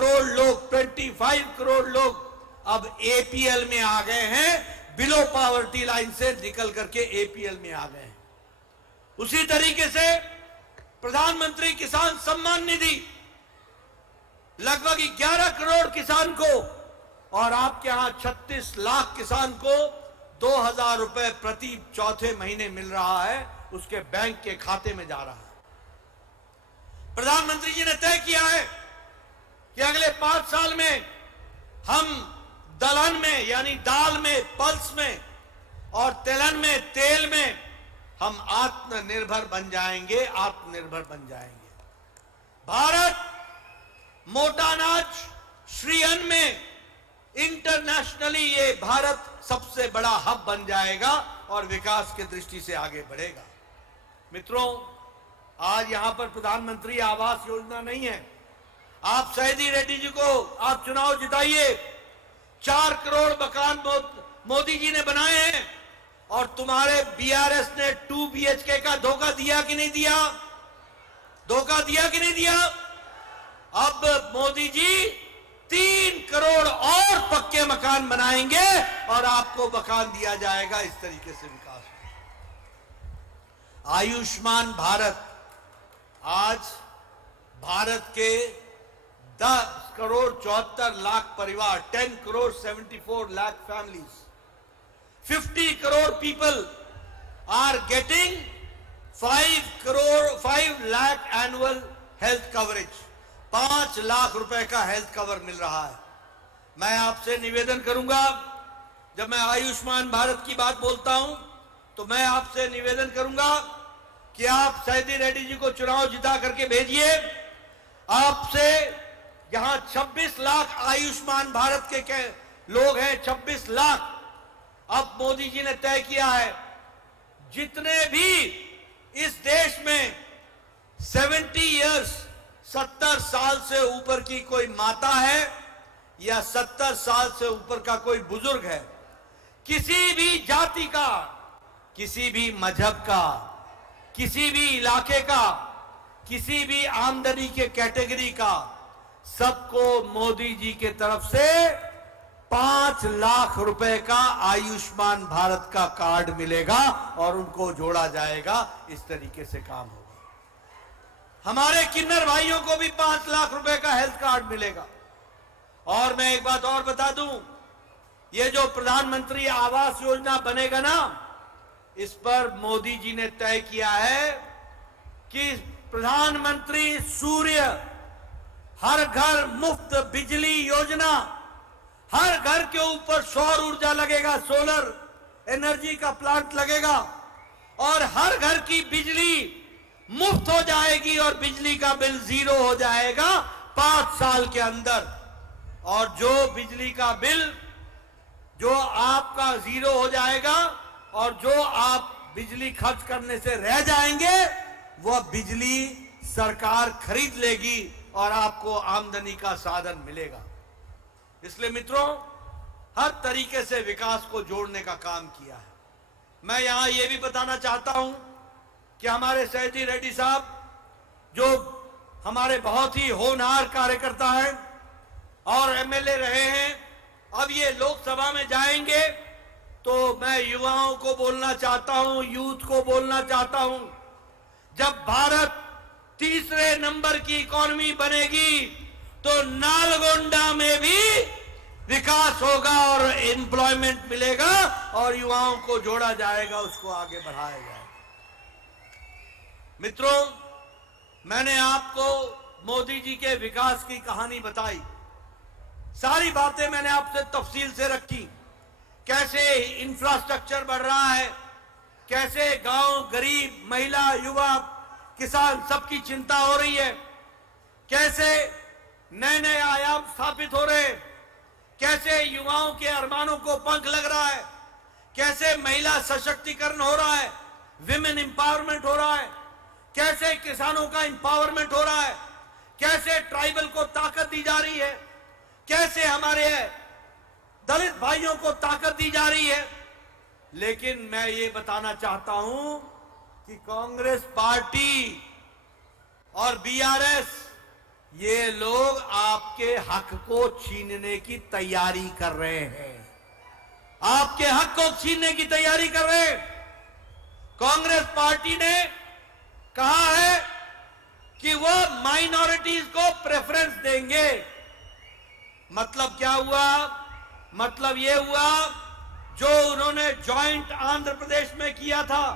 करोड़ लोग, 25 करोड़ लोग अब एपीएल में आ गए हैं, बिलो पॉवर्टी लाइन से निकल करके एपीएल में आ गए हैं। उसी तरीके से प्रधानमंत्री किसान सम्मान निधि लगभग 11 करोड़ किसान को, और आपके यहां 36 लाख किसान को 2000 रुपए प्रति चौथे महीने मिल रहा है, उसके बैंक के खाते में जा रहा है। प्रधानमंत्री जी ने तय किया है कि अगले 5 साल में हम दलहन में यानी दाल में, पल्स में और तिलहन में, तेल में हम आत्मनिर्भर बन जाएंगे, आत्मनिर्भर बन जाएंगे। भारत मोटा अनाज, श्री अन्न में इंटरनेशनली ये भारत सबसे बड़ा हब बन जाएगा और विकास की दृष्टि से आगे बढ़ेगा। मित्रों, आज यहां पर प्रधानमंत्री आवास योजना नहीं है। आप सैदी रेड्डी जी को आप चुनाव जिताइए, 4 करोड़ मकान मोदी जी ने बनाए हैं, और तुम्हारे बीआरएस ने 2 BHK का धोखा दिया कि नहीं दिया? धोखा दिया कि नहीं दिया? अब मोदी जी 3 करोड़ और पक्के मकान बनाएंगे और आपको मकान दिया जाएगा। इस तरीके से विकास होगा। आयुष्मान भारत, आज भारत के 10 करोड़ 74 लाख परिवार, 10 crore 74 lakh families, 50 crore people are getting 5 lakh annual health coverage. 5 lakh रुपए का हेल्थ कवर मिल रहा है। मैं आपसे निवेदन करूंगा, जब मैं आयुष्मान भारत की बात बोलता हूं तो मैं आपसे निवेदन करूंगा कि आप सैदी रेड्डी जी को चुनाव जिता करके भेजिए। आपसे यहां 26 लाख आयुष्मान भारत के लोग हैं, 26 लाख। अब मोदी जी ने तय किया है, जितने भी इस देश में 70 इयर्स 70 साल से ऊपर की कोई माता है या 70 साल से ऊपर का कोई बुजुर्ग है, किसी भी जाति का, किसी भी मजहब का, किसी भी इलाके का, किसी भी आमदनी के कैटेगरी का, सबको मोदी जी के तरफ से 5 लाख रुपए का आयुष्मान भारत का कार्ड मिलेगा और उनको जोड़ा जाएगा। इस तरीके से काम होगा। हमारे किन्नर भाइयों को भी 5 लाख रुपए का हेल्थ कार्ड मिलेगा। और मैं एक बात और बता दूं, ये जो प्रधानमंत्री आवास योजना बनेगा ना, इस पर मोदी जी ने तय किया है कि प्रधानमंत्री सूर्य हर घर मुफ्त बिजली योजना, हर घर के ऊपर सौर ऊर्जा लगेगा, सोलर एनर्जी का प्लांट लगेगा और हर घर की बिजली मुफ्त हो जाएगी और बिजली का बिल 0 हो जाएगा 5 साल के अंदर। और जो बिजली का बिल जो आपका 0 हो जाएगा और जो आप बिजली खर्च करने से रह जाएंगे, वह बिजली सरकार खरीद लेगी और आपको आमदनी का साधन मिलेगा। इसलिए मित्रों, हर तरीके से विकास को जोड़ने का काम किया है। मैं यहां यह भी बताना चाहता हूं कि हमारे सैदी रेड्डी साहब, जो हमारे बहुत ही होनहार कार्यकर्ता हैं और एमएलए रहे हैं, अब ये लोकसभा में जाएंगे तो मैं युवाओं को बोलना चाहता हूं, यूथ को बोलना चाहता हूं, जब भारत तीसरे नंबर की इकोनॉमी बनेगी तो नालगोंडा में भी विकास होगा और एम्प्लॉयमेंट मिलेगा और युवाओं को जोड़ा जाएगा, उसको आगे बढ़ाया जाएगा। मित्रों, मैंने आपको मोदी जी के विकास की कहानी बताई, सारी बातें मैंने आपसे तफसील से रखी। कैसे इंफ्रास्ट्रक्चर बढ़ रहा है, कैसे गांव, गरीब, महिला, युवा, किसान सबकी चिंता हो रही है, कैसे नए नए आयाम स्थापित हो रहे हैं, कैसे युवाओं के अरमानों को पंख लग रहा है, कैसे महिला सशक्तिकरण हो रहा है, विमेन एम्पावरमेंट हो रहा है, कैसे किसानों का एम्पावरमेंट हो रहा है, कैसे ट्राइबल को ताकत दी जा रही है, कैसे हमारे दलित भाइयों को ताकत दी जा रही है। लेकिन मैं ये बताना चाहता हूं कि कांग्रेस पार्टी और बीआरएस ये लोग आपके हक को छीनने की तैयारी कर रहे हैं। आपके हक को छीनने की तैयारी कर रहे हैं। कांग्रेस पार्टी ने कहा है कि वो माइनॉरिटीज को प्रेफरेंस देंगे। मतलब क्या हुआ? मतलब ये हुआ जो उन्होंने ज्वाइंट आंध्र प्रदेश में किया था,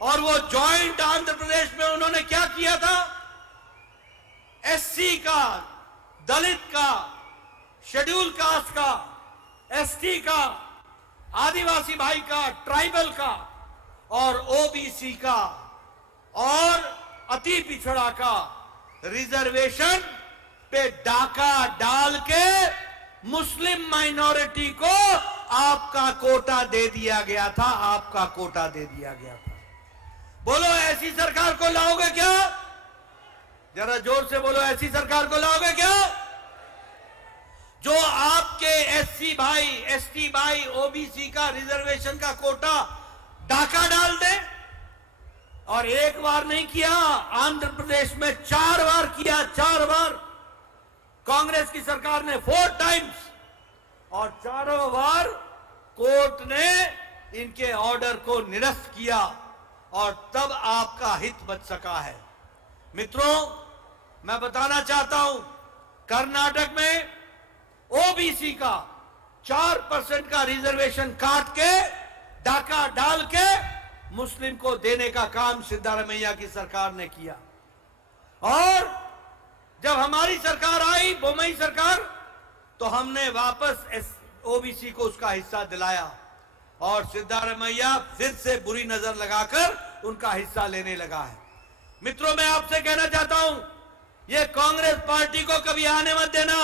और वो ज्वाइंट आंध्र प्रदेश में उन्होंने क्या किया था? एससी का, दलित का, शेड्यूल कास्ट का, एसटी का, आदिवासी भाई का, ट्राइबल का और ओबीसी का और अति पिछड़ा का रिजर्वेशन पे डाका डाल के मुस्लिम माइनॉरिटी को आपका कोटा दे दिया गया था। आपका कोटा दे दिया गया था। बोलो ऐसी सरकार को लाओगे क्या? जरा जोर से बोलो, ऐसी सरकार को लाओगे क्या जो आपके एससी भाई, एसटी भाई, ओबीसी का रिजर्वेशन का कोटा डाका डाल दे? और एक बार नहीं किया, आंध्र प्रदेश में 4 बार किया। 4 बार कांग्रेस की सरकार ने 4 टाइम्स, और चारों बार कोर्ट ने इनके ऑर्डर को निरस्त किया, और तब आपका हित बच सका है। मित्रों, मैं बताना चाहता हूं, कर्नाटक में ओबीसी का 4% का रिजर्वेशन काट के, डाका डाल के मुस्लिम को देने का काम सिद्धारमैया की सरकार ने किया। और जब हमारी सरकार आई, बोमई सरकार, तो हमने वापस ओबीसी को उसका हिस्सा दिलाया, और सिद्धारमैया फिर से बुरी नजर लगाकर उनका हिस्सा लेने लगा है। मित्रों, मैं आपसे कहना चाहता हूं, ये कांग्रेस पार्टी को कभी आने मत देना।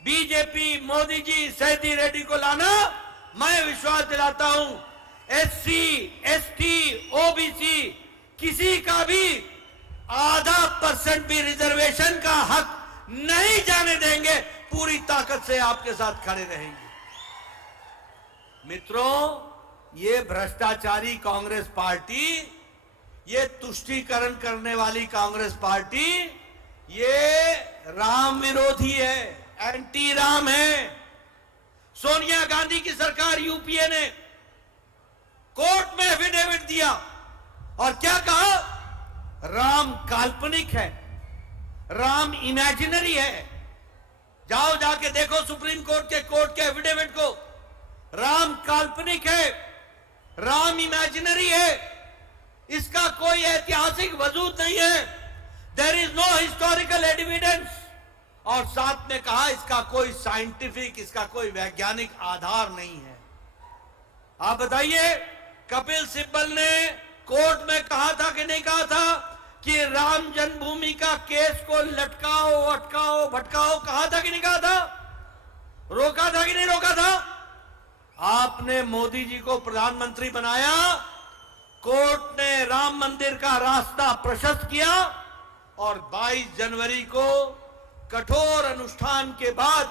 बीजेपी, मोदी जी, सैदी रेड्डी को लाना। मैं विश्वास दिलाता हूं, एससी, एसटी, ओबीसी किसी का भी आधा % भी रिजर्वेशन का हक नहीं जाने देंगे। पूरी ताकत से आपके साथ खड़े रहेंगे। मित्रों, ये भ्रष्टाचारी कांग्रेस पार्टी, ये तुष्टीकरण करने वाली कांग्रेस पार्टी, ये राम विरोधी है, एंटी राम है। सोनिया गांधी की सरकार यूपीए ने कोर्ट में एफिडेविट दिया, और क्या कहा? राम काल्पनिक है, राम इमेजिनरी है। जाओ जाके देखो सुप्रीम कोर्ट के एफिडेविट को। राम काल्पनिक है, राम इमेजिनरी है, इसका कोई ऐतिहासिक वजूद नहीं है। There is no historical evidence. और साथ में कहा इसका कोई साइंटिफिक, इसका कोई वैज्ञानिक आधार नहीं है। आप बताइए, कपिल सिब्बल ने कोर्ट में कहा था कि नहीं कहा था कि राम जन्मभूमि का केस को लटकाओ, अटकाओ, भटकाओ? कहा था कि नहीं कहा था? रोका था कि नहीं रोका था? आपने मोदी जी को प्रधानमंत्री बनाया, कोर्ट ने राम मंदिर का रास्ता प्रशस्त किया, और 22 जनवरी को कठोर अनुष्ठान के बाद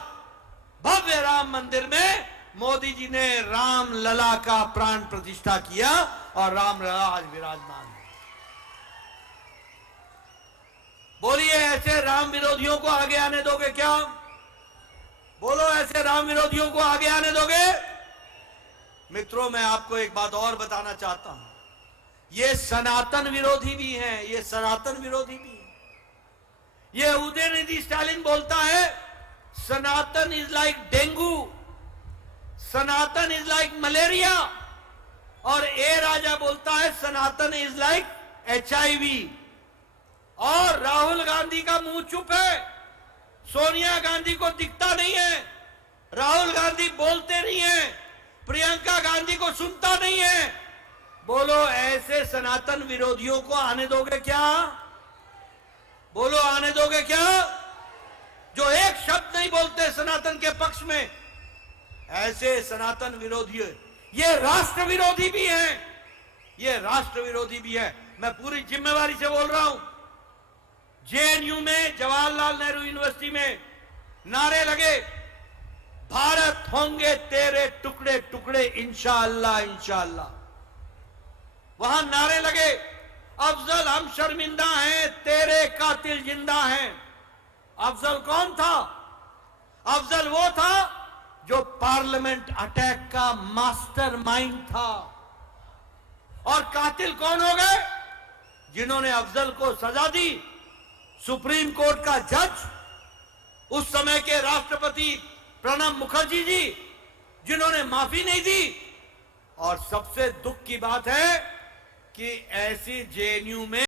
भव्य राम मंदिर में मोदी जी ने राम लला का प्राण प्रतिष्ठा किया, और राम लला आज विराजमान है। बोलिए, ऐसे राम विरोधियों को आगे आने दोगे क्या? बोलो, ऐसे राम विरोधियों को आगे आने दोगे? मित्रों, मैं आपको एक बात और बताना चाहता हूं, ये सनातन विरोधी भी हैं, ये सनातन विरोधी भी हैं। ये उदयनिधि स्टालिन बोलता है Sanatan is like dengue, Sanatan is like malaria, और ए राजा बोलता है सनातन इज लाइक HIV। और राहुल गांधी का मुंह चुप है, सोनिया गांधी को दिखता नहीं है, राहुल गांधी बोलते नहीं है, प्रियंका गांधी को सुनता नहीं है। बोलो, ऐसे सनातन विरोधियों को आने दोगे क्या? बोलो, आने दोगे क्या? जो एक शब्द नहीं बोलते सनातन के पक्ष में, ऐसे सनातन विरोधी, ये राष्ट्र विरोधी भी हैं, ये राष्ट्र विरोधी भी है। मैं पूरी जिम्मेवारी से बोल रहा हूं। JNU में, जवाहरलाल नेहरू यूनिवर्सिटी में नारे लगे, भारत होंगे तेरे टुकड़े टुकड़े इंशाअल्लाह इंशाअल्लाह। वहां नारे लगे, अफजल हम शर्मिंदा हैं, तेरे कातिल जिंदा हैं। अफजल कौन था? अफजल वो था जो पार्लियामेंट अटैक का मास्टरमाइंड था। और कातिल कौन हो गए? जिन्होंने अफजल को सजा दी, सुप्रीम कोर्ट का जज, उस समय के राष्ट्रपति प्रणब मुखर्जी जी, जिन्होंने माफी नहीं दी। और सबसे दुख की बात है कि ऐसी जेएनयू में